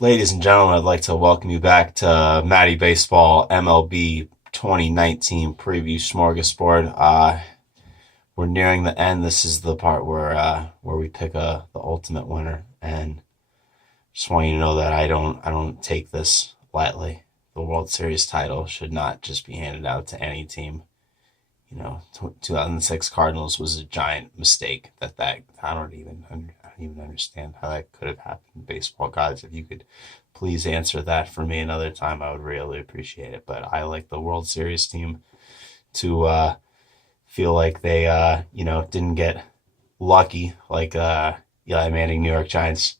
Ladies and gentlemen, I'd like to welcome you back to Matty Baseball MLB 2019 preview smorgasbord. We're nearing the end. This is the part where we pick the ultimate winner, and just want you to know that I don't take this lightly. The World Series title should not just be handed out to any team. 2006 Cardinals was a giant mistake. That I don't even understand how that could have happened. Baseball gods, if you could please answer that for me another time, I would really appreciate it. But I like the World Series team to feel like they didn't get lucky like Eli Manning New York Giants.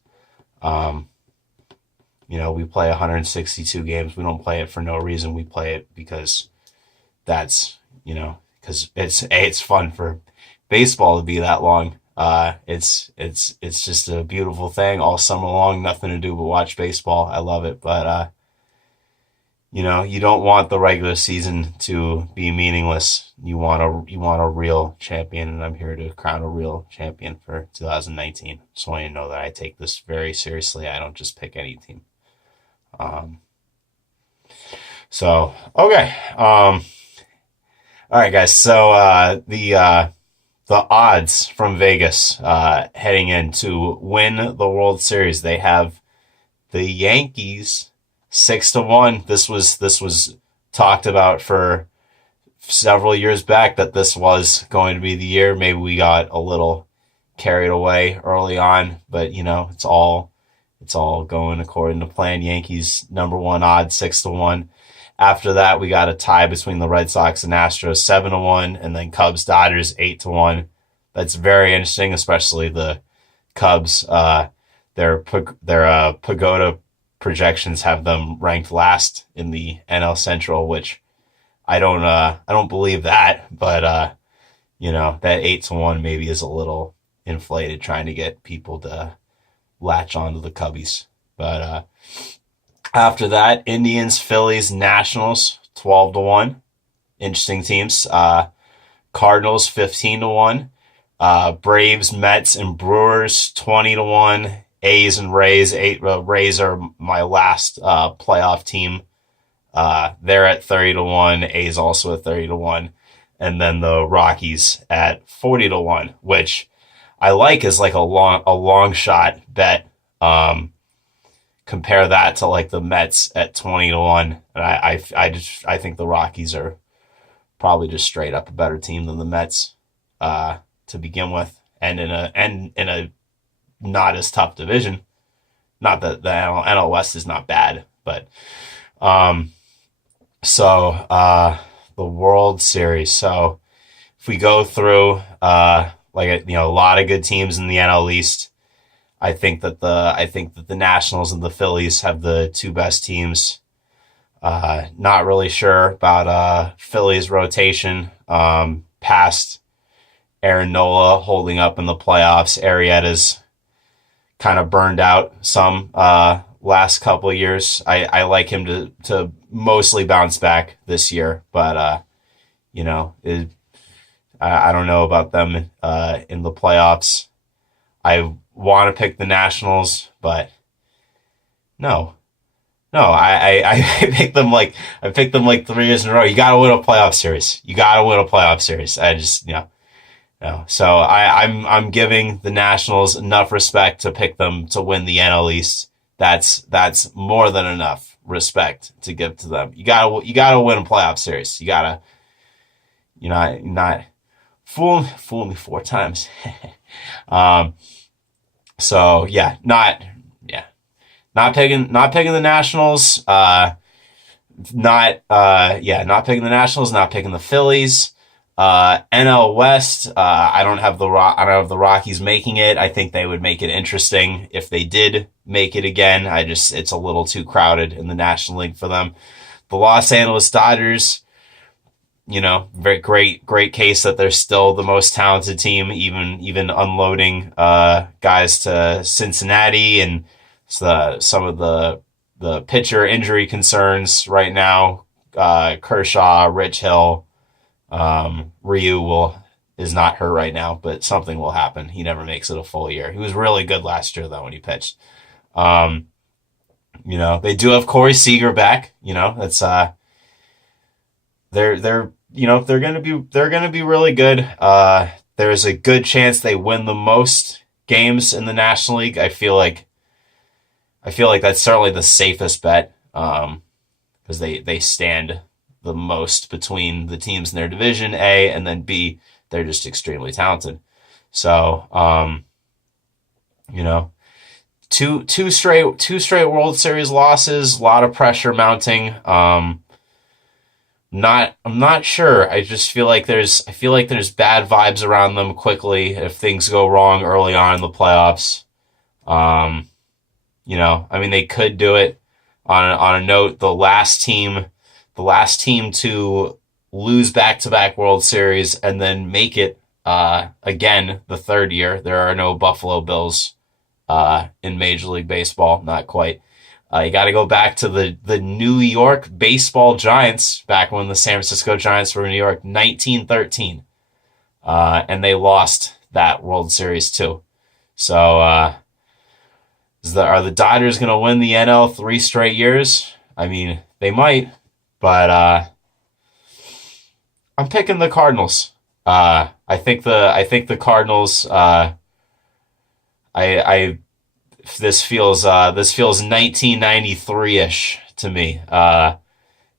Um, we play 162 games. We don't play it for no reason. We play it because that's because it's fun for baseball to be that long. It's just a beautiful thing all summer long. Nothing to do but watch baseball. I love it, but you don't want the regular season to be meaningless. You want a real champion, and I'm here to crown a real champion for 2019. Just want you to know that I take this very seriously. I don't just pick any team. Um, so okay. All right, guys. So the odds from Vegas heading in to win the World Series. They have the Yankees 6-1. This was talked about for several years back that this was going to be the year. Maybe we got a little carried away early on, but it's all going according to plan. Yankees number one odds 6-1. After that, we got a tie between the Red Sox and Astros, 7-1, and then Cubs Dodgers 8-1. That's very interesting, especially the Cubs. Their Pagoda projections have them ranked last in the NL Central, which I don't believe that, but that 8-1 maybe is a little inflated, trying to get people to latch onto the Cubbies. But after that, Indians, Phillies, Nationals, 12-1. Interesting teams. Cardinals, 15-1. Braves, Mets, and Brewers, 20-1. A's and Rays. Rays are my last playoff team. They're at 30-1. A's also at 30-1. And then the Rockies at 40-1, which I like as like a long shot bet. Compare that to like the Mets at 20-1, and I think the Rockies are probably just straight up a better team than the Mets to begin with, and in a not as tough division. Not that the NL West is not bad, but the World Series. So if we go through a lot of good teams in the NL East. I think that the Nationals and the Phillies have the two best teams. Not really sure about Phillies rotation past Aaron Nola holding up in the playoffs. Arrieta's kind of burned out some last couple of years. I like him to mostly bounce back this year, but I don't know about them in the playoffs. I want to pick the Nationals, but no. I picked them like 3 years in a row. You got to win a playoff series. I just no. So I'm giving the Nationals enough respect to pick them to win the NL East. That's more than enough respect to give to them. You gotta win a playoff series. You gotta not fool me 4 times. So yeah, not picking the Nationals. Not picking the Nationals. Not picking the Phillies. NL West. I don't have the Rockies making it. I think they would make it interesting if they did make it again. It's a little too crowded in the National League for them. The Los Angeles Dodgers. Very great case that they're still the most talented team, even unloading guys to Cincinnati and some of the pitcher injury concerns right now. Kershaw, Rich Hill, Ryu is not hurt right now, but something will happen. He never makes it a full year. He was really good last year though when he pitched. They do have Corey Seager back. That's they're gonna be really good. There's a good chance they win the most games in the National League. I feel like that's certainly the safest bet, because they stand the most between the teams in their division A, and then B, they're just extremely talented. So, you know, two straight World Series losses, a lot of pressure mounting. I'm not sure. I feel like there's bad vibes around them quickly if things go wrong early on in the playoffs. Um, I mean, they could do it. On a note, the last team to lose back-to-back World Series and then make it again the third year. There are no Buffalo Bills in Major League Baseball, not quite. You got to go back to the New York Baseball Giants, back when the San Francisco Giants were in New York, 1913, and they lost that World Series too. So, are the Dodgers going to win the NL 3 straight years? I mean, they might, but I'm picking the Cardinals. I think the Cardinals. I this feels 1993 ish to me.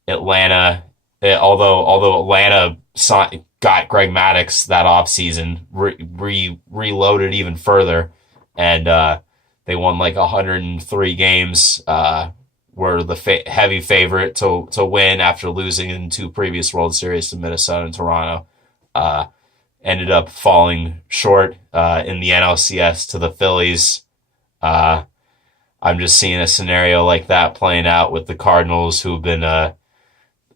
Atlanta, although Atlanta got Greg Maddux that offseason, reloaded even further, and they won like 103 games. Were the heavy favorite to win after losing in 2 previous World Series to Minnesota and Toronto. Uh, Ended up falling short in the NLCS to the Phillies. Uh, I'm just seeing a scenario like that playing out with the Cardinals, who've been a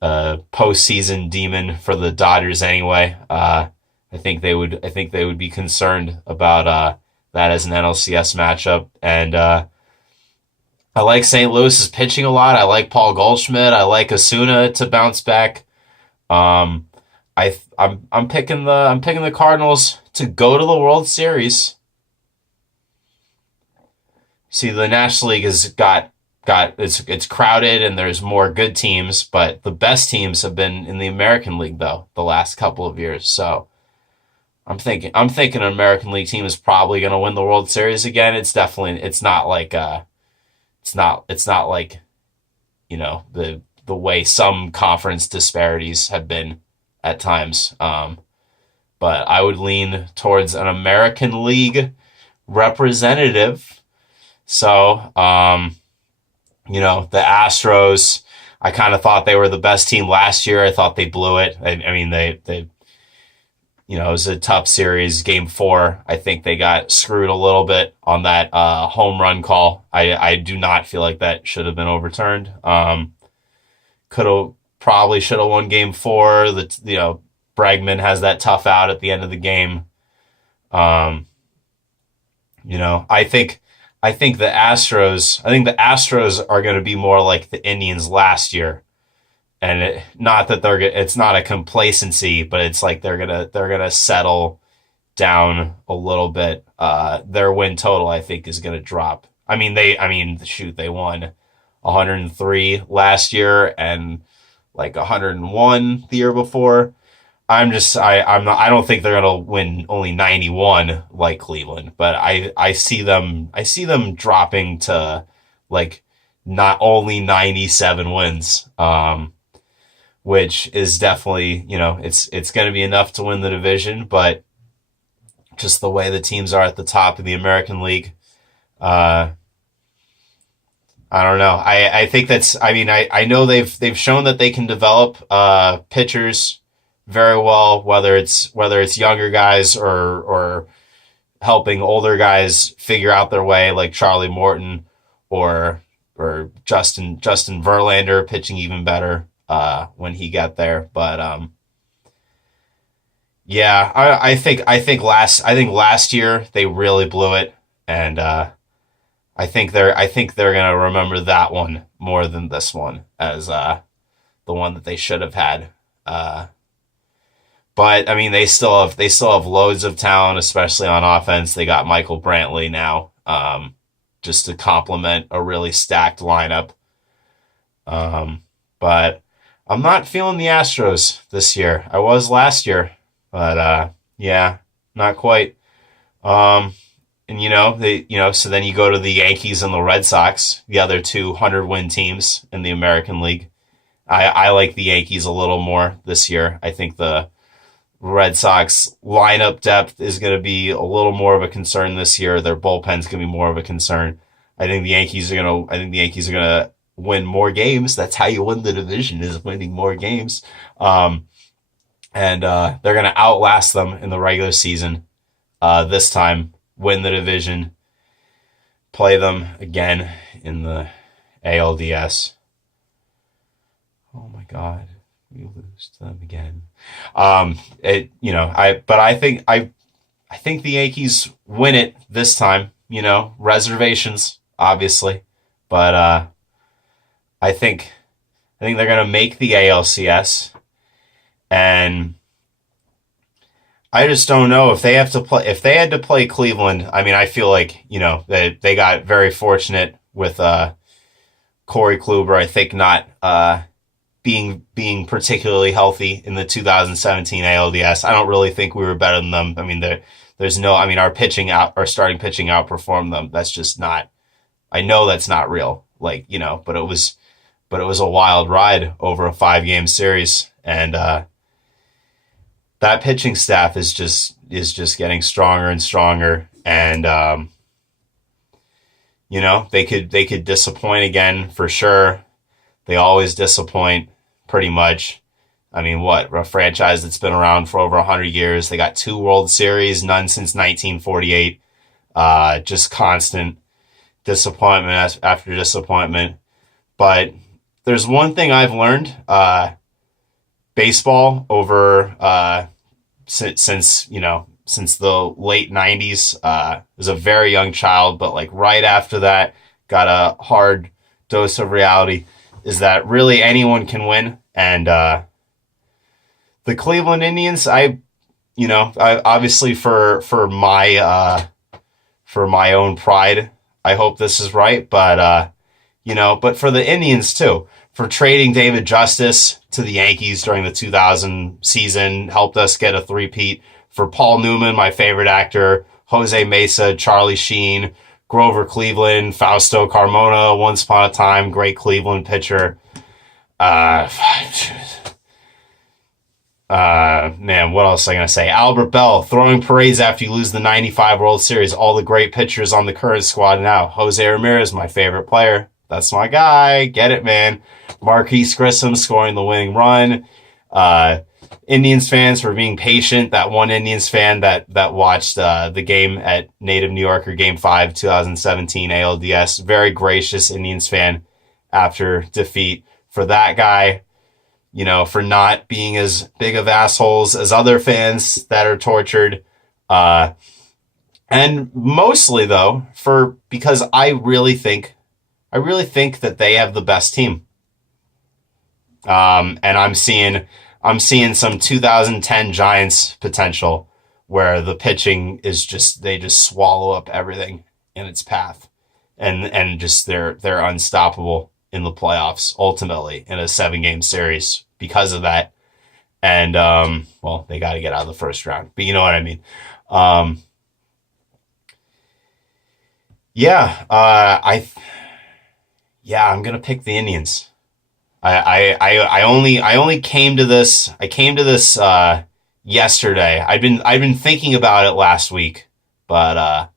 postseason demon for the Dodgers anyway. I think they would be concerned about that as an NLCS matchup, and I like St. Louis's pitching a lot. I like Paul Goldschmidt. I like Osuna to bounce back. Um, I'm picking the Cardinals to go to the World Series. See, the National League has got it's crowded and there's more good teams, but the best teams have been in the American League though the last couple of years. So I'm thinking an American League team is probably going to win the World Series again. It's not like the way some conference disparities have been at times. But I would lean towards an American League representative. So, the Astros, I kind of thought they were the best team last year. I thought they blew it. I mean, it was a tough series. Game 4, I think they got screwed a little bit on that home run call. I do not feel like that should have been overturned. Probably should have won Game 4. Bregman has that tough out at the end of the game. Um, I think the Astros are going to be more like the Indians last year, and not that it's not a complacency, but it's like they're gonna settle down a little bit. Their win total, I think, is going to drop. Shoot, they won 103 last year and like 101 the year before. I don't think they're gonna win only 91 like Cleveland, but I see them dropping to like not only 97 wins, which is definitely, it's gonna be enough to win the division, but just the way the teams are at the top of the American League, uh, I don't know. I think I know they've shown that they can develop pitchers very well, whether it's younger guys or helping older guys figure out their way, like Charlie Morton or Justin Verlander pitching even better when he got there. But yeah, I think last year they really blew it, and I think they're gonna remember that one more than this one as the one that they should have had. But I mean, they still have loads of talent, especially on offense. They got Michael Brantley now. just to complement a really stacked lineup. But I'm not feeling the Astros this year. I was last year, but yeah, not quite. And so then you go to the Yankees and the Red Sox, the other two 100-win teams in the American League. I like the Yankees a little more this year. I think the Red Sox lineup depth is going to be a little more of a concern this year. Their bullpen's going to be more of a concern. I think the Yankees are going to win more games. That's how you win the division, is winning more games. And they're going to outlast them in the regular season. This time, win the division, play them again in the ALDS. Oh my God, we lose to them again. I think the Yankees win it this time. Reservations, obviously, but I think they're gonna make the ALCS, and I just don't know if they had to play Cleveland. I mean, I feel like they got very fortunate with Corey Kluber. I think not being particularly healthy in the 2017 ALDS. I don't really think we were better than them. I mean, our starting pitching outperformed them. That's just not. I know that's not real. But it was a wild ride over a 5-game series, and that pitching staff is just getting stronger and stronger, and they could disappoint again for sure. They always disappoint, pretty much. I mean, a franchise that's been around for over 100 years. They got 2 World Series, none since 1948. Just constant disappointment after disappointment. But there's one thing I've learned. Baseball over since the late 90s. Was a very young child, but like right after that, got a hard dose of reality. Is that really anyone can win? And the Cleveland Indians, I obviously for my own pride, I hope this is right, but but for the Indians too, for trading David Justice to the Yankees during the 2000 season, helped us get a three-peat. For Paul Newman, my favorite actor, Jose Mesa, Charlie Sheen, Grover Cleveland, Fausto Carmona, once upon a time, great Cleveland pitcher. Man, what else am I going to say? Albert Bell, throwing parades after you lose the 95 World Series. All the great pitchers on the current squad now. Jose Ramirez, my favorite player. That's my guy. Get it, man. Marquise Grissom scoring the winning run. Indians fans for being patient. That one Indians fan that watched the game at Native New Yorker Game 5, 2017 ALDS. Very gracious Indians fan after defeat. For that guy, for not being as big of assholes as other fans that are tortured. And mostly, though, because I really think that they have the best team. And I'm seeing some 2010 Giants potential where the pitching is they just swallow up everything in its path, and just they're unstoppable in the playoffs ultimately in a 7-game series because of that. And they got to get out of the first round, but you know what I mean. I'm gonna pick the Indians. I only came to this. I came to this yesterday. I've been thinking about it last week, but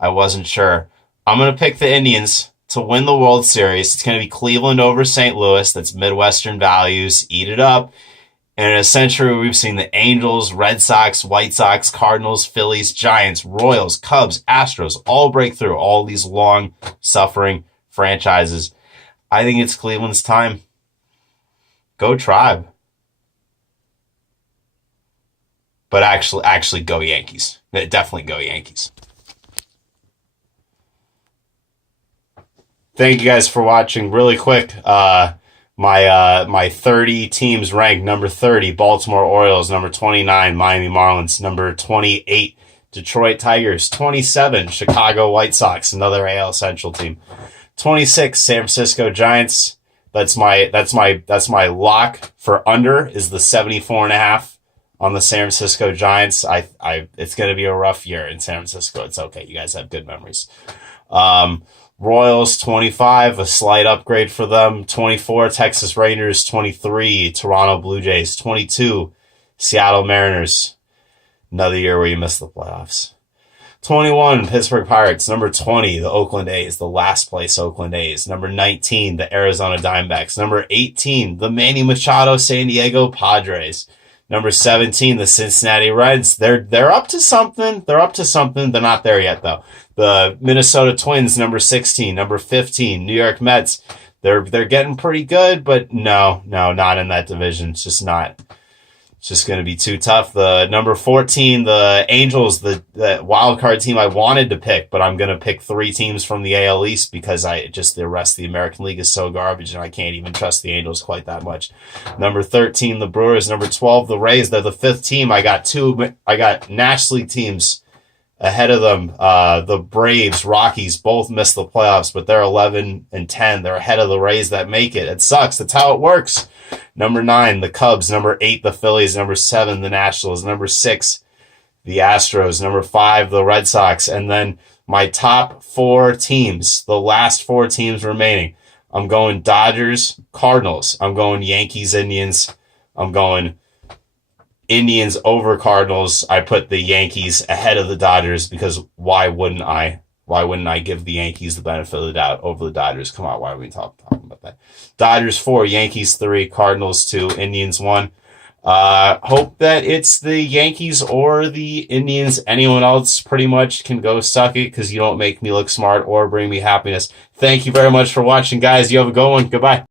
I wasn't sure. I'm gonna pick the Indians to win the World Series. It's gonna be Cleveland over St. Louis. That's Midwestern values. Eat it up. And in a century, we've seen the Angels, Red Sox, White Sox, Cardinals, Phillies, Giants, Royals, Cubs, Astros all break through. All these long-suffering franchises. I think it's Cleveland's time. Go Tribe. But actually go Yankees. Definitely go Yankees. Thank you guys for watching. Really quick, my 30 teams ranked: number 30, Baltimore Orioles; number 29, Miami Marlins; number 28, Detroit Tigers. 27, Chicago White Sox, another AL Central team. 26, San Francisco Giants. That's my lock for under is the 74.5 on the San Francisco Giants. It's going to be a rough year in San Francisco. It's okay. You guys have good memories. Royals 25, a slight upgrade for them. 24, Texas Rangers. 23, Toronto Blue Jays. 22, Seattle Mariners. Another year where you missed the playoffs. 21, Pittsburgh Pirates. Number 20, the Oakland A's, the last place Oakland A's. Number 19, the Arizona Diamondbacks. Number 18, the Manny Machado San Diego Padres. Number 17, the Cincinnati Reds. They're up to something. They're not there yet, though. The Minnesota Twins, number 16. Number 15, New York Mets. They're getting pretty good, but no, not in that division. It's just not. It's just going to be too tough. The number 14, the Angels, the wild card team I wanted to pick, but I'm going to pick 3 teams from the AL East because the rest of the American League is so garbage and I can't even trust the Angels quite that much. Number 13, the Brewers. Number 12, the Rays. They're the 5th team. I got National League teams ahead of them. The Braves, Rockies, both missed the playoffs, but they're 11 and 10. They're ahead of the Rays that make it. It sucks. That's how it works. Number 9, the Cubs. Number 8, the Phillies. Number 7, the Nationals. Number 6, the Astros. Number 5, the Red Sox. And then my top 4 teams, the last 4 teams remaining. I'm going Dodgers, Cardinals. I'm going Yankees, Indians. I'm going Indians over Cardinals. I put the Yankees ahead of the Dodgers because why wouldn't I? Why wouldn't I give the Yankees the benefit of the doubt over the Dodgers? Come on, why are we talking about that? Dodgers 4, Yankees 3, Cardinals 2, Indians 1. Hope that it's the Yankees or the Indians. Anyone else pretty much can go suck it because you don't make me look smart or bring me happiness. Thank you very much for watching, guys. You have a good one. Goodbye.